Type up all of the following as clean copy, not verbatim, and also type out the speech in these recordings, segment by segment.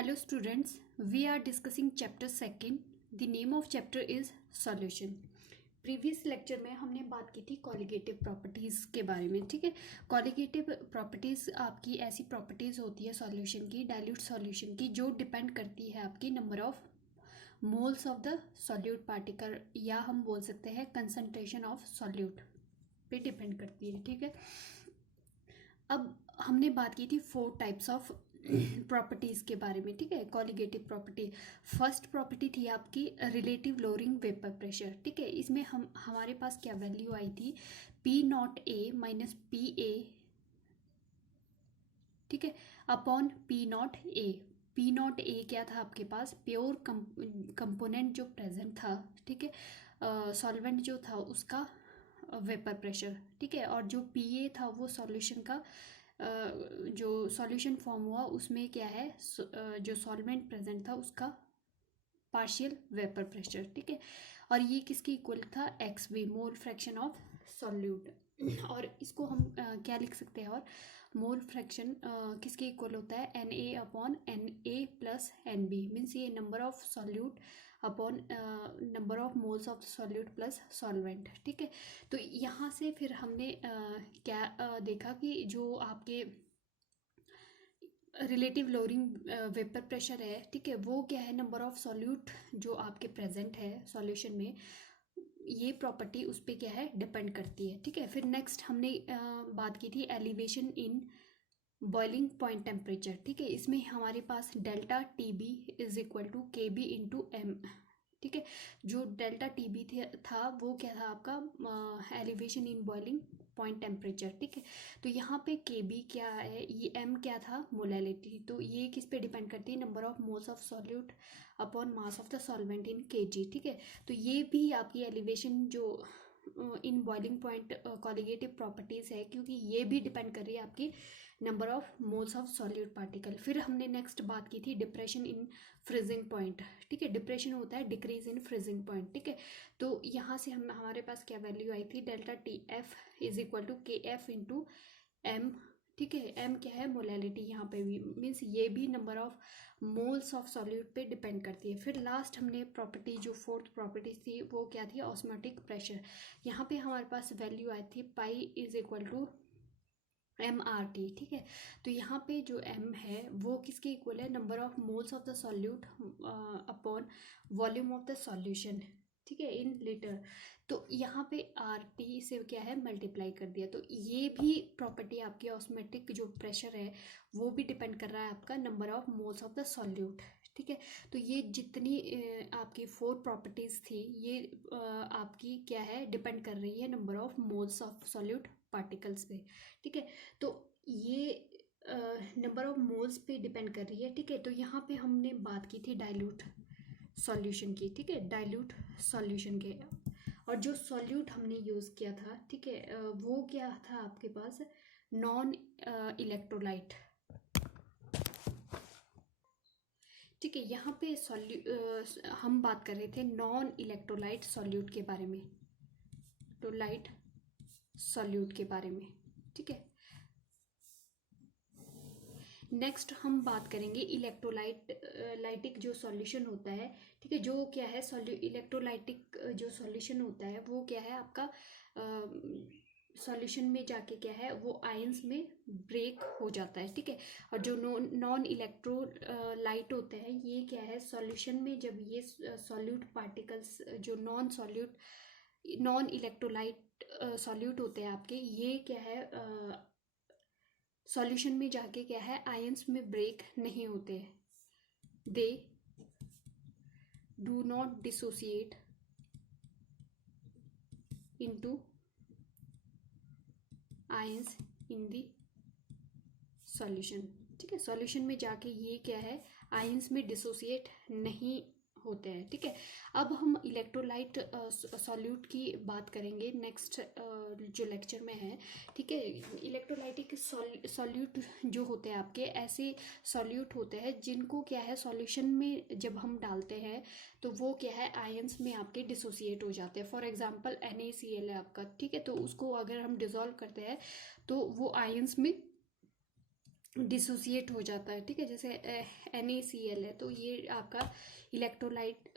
Hello students, we are discussing chapter second. The name of chapter is solution. Previous lecture में हमने बात की थी कॉलिगेटिव प्रॉपर्टीज़ के बारे में. ठीक है, कॉलिगेटिव प्रॉपर्टीज़ आपकी ऐसी प्रॉपर्टीज़ होती है सॉल्यूशन की, डाइल्यूट सॉल्यूशन की, जो डिपेंड करती है आपकी number of moles of the solute particle, या हम बोल सकते हैं कंसंट्रेशन ऑफ सॉल्यूट पे डिपेंड करती है. ठीक है, अब हमने बात की थी 4 टाइप्स ऑफ प्रॉपर्टीज़ के बारे में. ठीक है, कॉलिगेटिव प्रॉपर्टी. फर्स्ट प्रॉपर्टी थी आपकी रिलेटिव लोअरिंग वेपर प्रेशर. ठीक है, इसमें हमारे पास क्या वैल्यू आई थी, P not a minus P A, ठीक है, upon P not a. P not a क्या था आपके पास, प्योर कंपोनेंट जो प्रेजेंट था. ठीक है, सॉल्वेंट जो था उसका वेपर प्रेशर. ठीक है, और जो पी ए था वो सॉल्यूशन का जो सॉल्यूशन फॉर्म हुआ उसमें क्या है, जो सॉल्वेंट प्रेजेंट था उसका पार्शियल वेपर प्रेशर. ठीक है, और ये किसके इक्वल था, X V, mole fraction of solute. और इसको हम क्या लिख सकते हैं, और मोल फ्रैक्शन किसके इक्वल होता है, N A upon N A plus N B. Means ये number of solute upon number of moles of solute plus solvent. ठीक है, तो यहाँ से फिर हमने क्या देखा कि जो आपके रिलेटिव लोअरिंग वेपर प्रेशर है, ठीक है, वो क्या है, नंबर ऑफ सॉल्यूट जो आपके प्रेजेंट है सॉल्यूशन में, ये प्रॉपर्टी उस पर क्या है, डिपेंड करती है. ठीक है, फिर नेक्स्ट हमने बात की थी elevation in boiling point temperature. ठीक है, इसमें हमारे पास delta T B is equal to K B into M. ठीक है, जो डेल्टा टी बी था वो क्या था आपका elevation in boiling point temperature. ठीक है, तो यहाँ पे के बी क्या है, ये एम क्या था, मोलैलिटी. तो ये किस पे डिपेंड करती है, number of moles of solute upon mass of the solvent in के जी. ठीक है, तो ये भी आपकी एलिवेशन जो इन बॉइलिंग पॉइंट कॉलिगेटिव प्रॉपर्टीज़ है, क्योंकि ये भी डिपेंड कर रही है आपकी number of moles of solute particle. फिर हमने नेक्स्ट बात की थी डिप्रेशन इन फ्रीजिंग पॉइंट. ठीक है, डिप्रेशन होता है डिक्रीज इन फ्रीजिंग पॉइंट. ठीक है, तो यहाँ से हमारे पास क्या वैल्यू आई थी, delta T F is equal to K F into M. ठीक है, एम क्या है, मोलैलिटी. यहाँ पे भी मीन्स ये भी number of moles of solute पे डिपेंड करती है. फिर लास्ट हमने प्रॉपर्टी जो फोर्थ प्रॉपर्टी थी वो क्या थी, ऑस्मोटिक प्रेशर. यहाँ पे हमारे पास वैल्यू आई थी pi is equal to M R T. ठीक है, तो यहाँ पे जो एम है वो किसके इक्वल है, number of moles of the solute upon volume of the solution. ठीक है, इन लीटर. तो यहाँ पे आर टी से क्या है, मल्टीप्लाई कर दिया. तो ये भी प्रॉपर्टी आपकी ऑस्मोटिक जो प्रेशर है वो भी डिपेंड कर रहा है आपका number of moles of the solute. ठीक है, तो ये जितनी आपकी 4 प्रॉपर्टीज़ थी ये आपकी क्या है, डिपेंड कर रही है number of moles of solute particles पे. ठीक है, तो ये नंबर ऑफ मोल्स पे डिपेंड कर रही है. ठीक है, तो यहाँ पे हमने बात की थी डाइल्यूट सॉल्यूशन की. ठीक है, डाइल्यूट सॉल्यूशन के, और जो सॉल्यूट हमने यूज़ किया था, ठीक है, वो क्या था आपके पास, नॉन इलेक्ट्रोलाइट. ठीक है, यहाँ पे हम बात कर रहे थे नॉन इलेक्ट्रोलाइट सॉल्यूट के बारे में, इलेक्ट्रोलाइट सॉल्यूट के बारे में. ठीक है, नेक्स्ट हम बात करेंगे इलेक्ट्रोलाइटिक जो सॉल्यूशन होता है. ठीक है, जो क्या है, इलेक्ट्रोलाइटिक जो सॉल्यूशन होता है वो क्या है आपका, सॉल्यूशन में जाके क्या है, वो आयंस में ब्रेक हो जाता है. ठीक है, और जो नॉन इलेक्ट्रोलाइट होते हैं ये क्या है, सॉल्यूशन में जब ये सॉल्यूट पार्टिकल्स जो नॉन इलेक्ट्रोलाइट सॉल्यूट होते हैं आपके, ये क्या है, सॉल्यूशन में जाके क्या है, आयंस में ब्रेक नहीं होते. They do not dissociate into ions in the solution. ठीक है, सॉल्यूशन में जाके ये क्या है, आयंस में डिसोसिएट नहीं होते हैं. ठीक है, अब हम इलेक्ट्रोलाइट सॉल्यूट की बात करेंगे नेक्स्ट जो लेक्चर में है. ठीक है, इलेक्ट्रोलाइटिक सॉल्यूट जो होते हैं आपके, ऐसे सॉल्यूट होते हैं जिनको क्या है, सॉल्यूशन में जब हम डालते हैं तो वो क्या है, आयंस में आपके डिसोसिएट हो जाते हैं. फॉर एग्जांपल NaCl है आपका. ठीक है, तो उसको अगर हम डिसॉल्व करते हैं तो वो आयंस में डिसोसिएट हो जाता है, ठीक है। जैसे NaCl है, तो ये आपका इलेक्ट्रोलाइट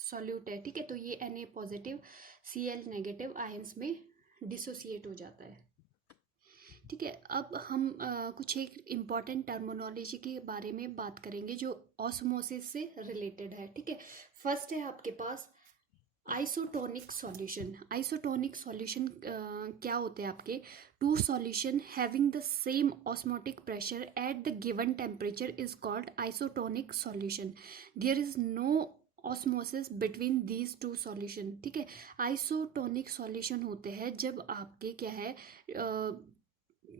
सॉल्यूट है, ठीक है। तो ये Na positive Cl negative ions में डिसोसिएट हो जाता है, ठीक है। अब हम कुछ एक इम्पॉर्टेंट टर्मिनोलॉजी के बारे में बात करेंगे जो ऑस्मोसिस से रिलेटेड है, ठीक है। फर्स्ट है आपके पास आइसोटोनिक सॉल्यूशन। आइसोटोनिक सॉल्यूशन क्या होते हैं आपके? Two solution having the same osmotic pressure at the given temperature is called isotonic solution. There is no osmosis between these two solution, ठीक है। आइसोटोनिक सॉल्यूशन होते हैं जब आपके क्या है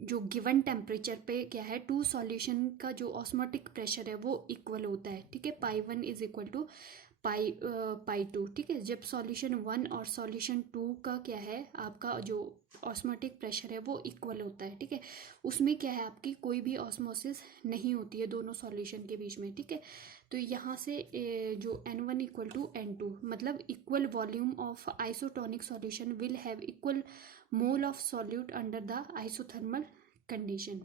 जो गिवन टेम्परेचर पे क्या है टू सॉल्यूशन का जो ऑस्मोटिक प्रेशर है वो इक्वल होता है, ठीक है। पाई 1 इज इक्वल टू पाई 2, ठीक है। जब सॉल्यूशन 1 और सॉल्यूशन 2 का क्या है आपका जो ऑस्मोटिक प्रेशर है वो इक्वल होता है, ठीक है। उसमें क्या है आपकी कोई भी ऑस्मोसिस नहीं होती है दोनों सॉल्यूशन के बीच में, ठीक है। तो यहाँ से जो N1 इक्वल टू N2 मतलब equal volume of isotonic solution will have equal mole of solute under the isothermal condition.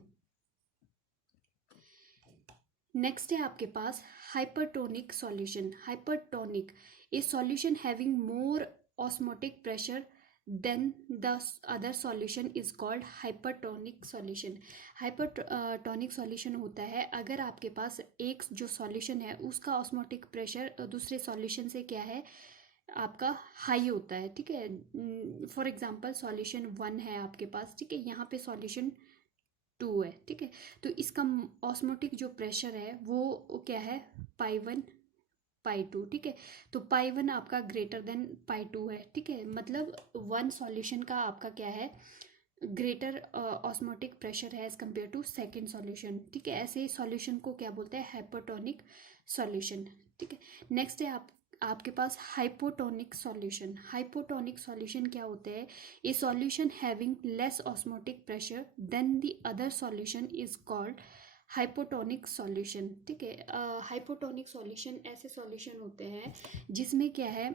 Next है आपके पास hypertonic solution. Hypertonic a solution having more osmotic pressure than the other solution is called hypertonic solution. Hypertonic solution होता है अगर आपके पास एक जो solution है उसका ऑस्मोटिक प्रेशर दूसरे सॉल्यूशन से क्या है आपका हाई होता है, ठीक है। फॉर एग्जांपल सॉल्यूशन 1 है आपके पास, ठीक है। यहाँ पे सॉल्यूशन 2 है, ठीक है। तो इसका ऑस्मोटिक जो प्रेशर है वो क्या है पाई 1 पाई 2, ठीक है। तो पाई 1 आपका ग्रेटर देन पाई 2 है, ठीक है। मतलब 1 सॉल्यूशन का आपका क्या है ग्रेटर ऑस्मोटिक प्रेशर है as compare to second solution, ठीक है। ऐसे सॉल्यूशन को क्या बोलते हैं हाइपरटोनिक सॉल्यूशन, ठीक है। नेक्स्ट है आपके पास हाइपोटोनिक सॉल्यूशन। हाइपोटोनिक सॉल्यूशन क्या होते हैं? A solution having less osmotic pressure than the other solution is called hypotonic solution, ठीक है। हाइपोटोनिक सॉल्यूशन ऐसे सॉल्यूशन होते हैं जिसमें क्या है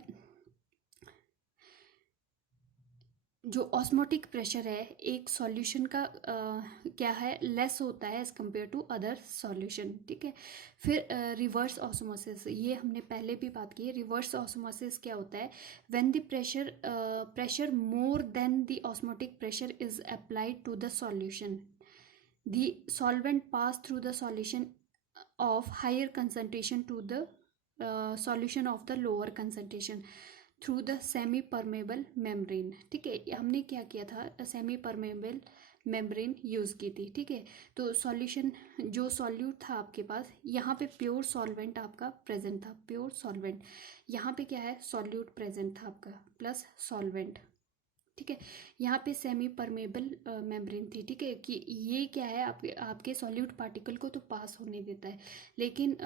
जो ऑस्मोटिक प्रेशर है एक सॉल्यूशन का क्या है लेस होता है as compare to other solution, ठीक है। फिर रिवर्स ऑस्मोसिस, ये हमने पहले भी बात की है। रिवर्स ऑस्मोसिस क्या होता है? When the pressure more than the osmotic pressure is applied to the solution the solvent pass through the solution of higher concentration to the solution of the lower concentration through the semi permeable membrane, ठीक है। हमने क्या किया था semi permeable membrane use की थी, ठीक है। तो सॉल्यूशन जो सॉल्यूट था आपके पास यहाँ पे प्योर सॉल्वेंट आपका प्रेजेंट था, प्योर सॉल्वेंट। यहाँ पे क्या है सॉल्यूट प्रेजेंट था आपका प्लस सॉल्वेंट, ठीक है। यहाँ पे सेमी परमेबल मेम्ब्रेन थी, ठीक है। कि ये क्या है आपके सॉल्यूट पार्टिकल को तो पास होने देता है, लेकिन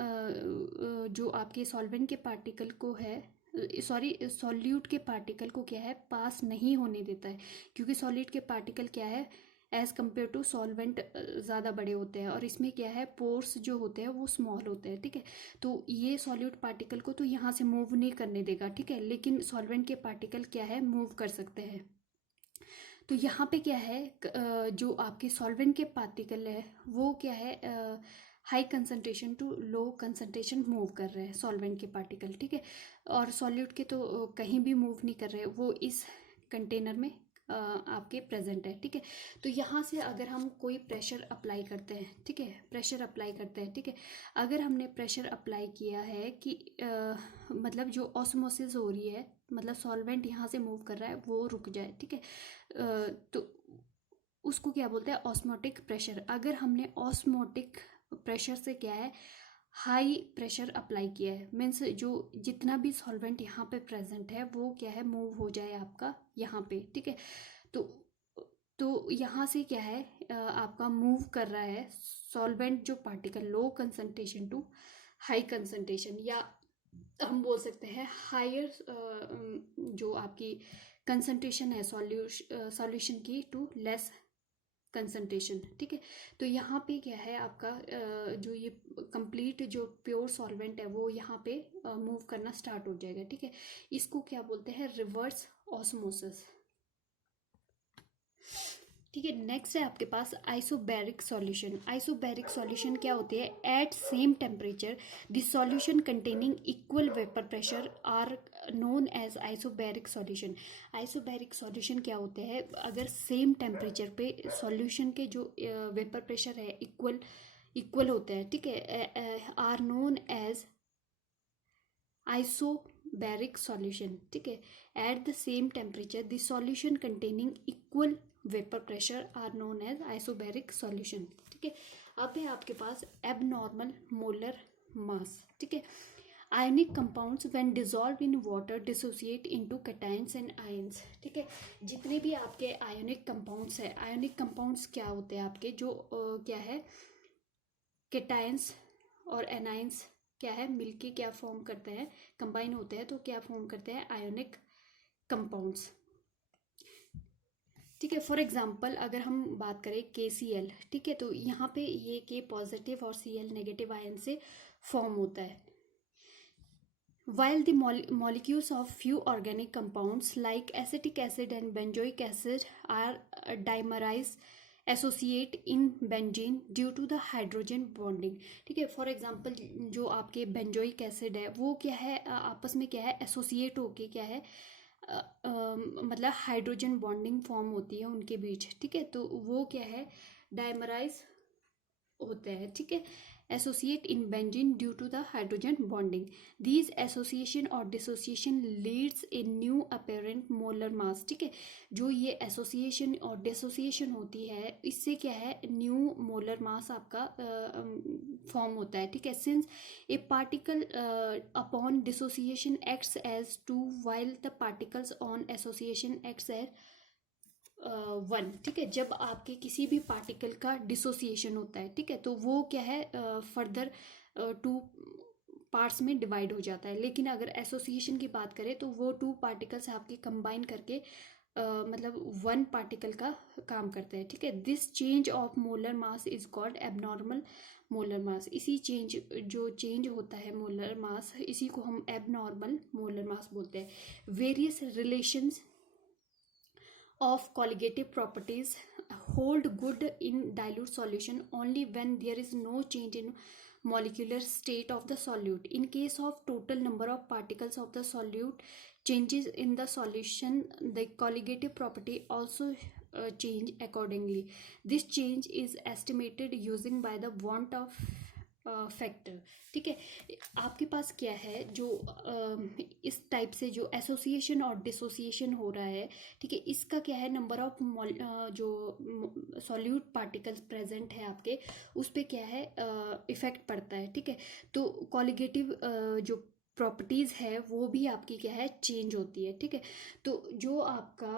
जो आपके सॉल्वेंट के पार्टिकल को है सॉरी सॉल्यूट के पार्टिकल को क्या है पास नहीं होने देता है, क्योंकि सॉल्यूट के पार्टिकल क्या है एज कम्पेयर टू सॉल्वेंट ज़्यादा बड़े होते हैं और इसमें क्या है पोर्स जो होते हैं वो स्मॉल होते हैं, ठीक है। तो ये सॉल्यूट पार्टिकल को तो यहाँ से मूव नहीं करने देगा, ठीक है, लेकिन सॉल्वेंट के पार्टिकल क्या है मूव कर सकते हैं। तो यहाँ पे क्या है जो आपके सॉल्वेंट के पार्टिकल है वो क्या है high concentration to low concentration move कर रहे हैं सॉल्वेंट के पार्टिकल, ठीक है। और सॉल्यूट के तो कहीं भी मूव नहीं कर रहे, वो इस कंटेनर में आपके प्रेजेंट है, ठीक है। तो यहाँ से अगर हम कोई प्रेशर अप्लाई करते हैं, ठीक है, प्रेशर अप्लाई करते हैं, ठीक है। अगर हमने प्रेशर अप्लाई किया है कि मतलब जो ऑस्मोसिस हो रही है मतलब सॉल्वेंट यहाँ से मूव कर रहा है वो रुक जाए, ठीक है। तो उसको क्या बोलते हैं ऑस्मोटिक प्रेशर। अगर हमने ऑस्मोटिक प्रेशर से क्या है हाई प्रेशर अप्लाई किया है मीन्स जो जितना भी सॉल्वेंट यहाँ पे प्रेजेंट है वो क्या है मूव हो जाए आपका यहाँ पे, ठीक है। तो यहाँ से क्या है आपका मूव कर रहा है सॉल्वेंट जो particle low concentration to high concentration, या हम बोल सकते हैं हायर जो आपकी कंसंट्रेशन है सॉल्यूशन की टू लेस कंसंट्रेशन, ठीक है। तो यहाँ पे क्या है आपका जो ये कंप्लीट जो प्योर सॉल्वेंट है वो यहाँ पे मूव करना स्टार्ट हो जाएगा, ठीक है। इसको क्या बोलते हैं रिवर्स ऑस्मोसिस। ठीक है। नेक्स्ट है आपके पास आइसोबैरिक सॉल्यूशन। आइसोबैरिक सॉल्यूशन क्या होती है? At same temperature the solution containing equal vapour pressure are known as isobaric solution. Isobaric solution क्या होते हैं? अगर सेम टेम्परेचर पे सॉल्यूशन के जो वेपर प्रेशर है इक्वल होते हैं, ठीक है, are known as isobaric solution. ठीक है, at the same temperature the solution containing equal vapour pressure are known as isobaric solution. ठीक है, अब है आपके पास एबनॉर्मल मोलर मास। ठीक है, ionic compounds when dissolve in water dissociate into cations and ions. ठीक है, जितने भी आपके आयोनिक कंपाउंड्स है, आयोनिक कंपाउंड्स क्या होते हैं आपके, जो क्या है, कैटायंस और एनायंस क्या है, मिलके क्या फॉर्म करते हैं, कंबाइन होते हैं तो क्या फॉर्म करते हैं? Ionic compounds. ठीक है, फॉर एग्जांपल अगर हम बात करें KCl, ठीक है, तो यहाँ पे ये K पॉजिटिव और Cl नेगेटिव आयन से फॉर्म होता है। While the molecules of few organic compounds like acetic acid and benzoic acid are dimerized associate in benzene due to the hydrogen bonding। ठीक है, फॉर एग्जांपल जो आपके benzoic acid है वो क्या है, आपस में क्या है, एसोसिएट होके क्या है, मतलब हाइड्रोजन बॉन्डिंग फॉर्म होती है उनके बीच। ठीक है, तो वो क्या है, डाइमराइज होते हैं। ठीक है, associate in benzene due to the hydrogen bonding. These association और dissociation leads a new apparent molar mass. ठीक है, जो ये एसोसिएशन और डिसोसिएशन होती है इससे क्या है, न्यू मोलर मास आपका फॉर्म होता है। ठीक है, since a particle upon dissociation acts as 2 while the particles on association acts as 1। ठीक है, जब आपके किसी भी पार्टिकल का डिसोसिएशन होता है, ठीक है, तो वो क्या है, फर्दर 2 पार्ट्स में डिवाइड हो जाता है। लेकिन अगर एसोसिएशन की बात करें तो वो 2 पार्टिकल्स आपके कंबाइन करके मतलब 1 पार्टिकल का काम करते हैं। ठीक है, this change of molar mass is called abnormal molar mass. इसी जो चेंज होता है मोलर मास, इसी को हम एबनॉर्मल मोलर मास बोलते हैं। Various relations of colligative properties hold good in dilute solution only when there is no change in molecular state of the solute. In case of total number of particles of the solute changes in the solution, the colligative property also change accordingly. This change is estimated using by the want of factor. ठीक है, आपके पास क्या है, जो इस type से जो association और डिसोसिएशन हो रहा है, ठीक है, इसका क्या है, नंबर ऑफ जो सॉल्यूट पार्टिकल्स प्रेजेंट है आपके, उस पर क्या है, इफेक्ट पड़ता है। ठीक है, तो कॉलिगेटिव जो प्रॉपर्टीज़ है वो भी आपकी क्या है, चेंज होती है। ठीक है, तो जो आपका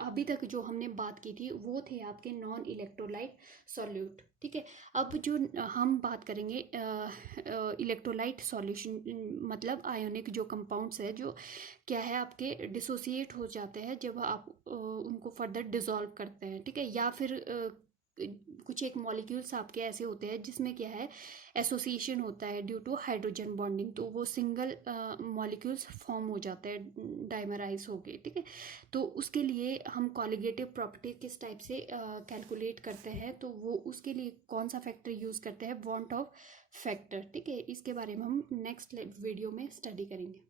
अभी तक जो हमने बात की थी वो थे आपके नॉन इलेक्ट्रोलाइट सॉल्यूट। ठीक है, अब जो हम बात करेंगे इलेक्ट्रोलाइट सॉल्यूशन, मतलब आयोनिक जो कंपाउंड्स है जो क्या है आपके डिसोसिएट हो जाते हैं जब आप उनको फर्दर डिसॉल्व करते हैं। ठीक है, या फिर कुछ एक मॉलिक्यूल्स आपके ऐसे होते हैं जिसमें क्या है, एसोसिएशन होता है ड्यू टू हाइड्रोजन बॉन्डिंग, तो वो सिंगल मॉलिक्यूल्स फॉर्म हो जाते हैं डाइमराइज होके। ठीक है, तो उसके लिए हम कॉलिगेटिव प्रॉपर्टी किस टाइप से कैलकुलेट करते हैं, तो वो उसके लिए कौन सा फैक्टर यूज़ करते हैं, वांट ऑफ फैक्टर। ठीक है, इसके बारे में हम नेक्स्ट वीडियो में स्टडी करेंगे।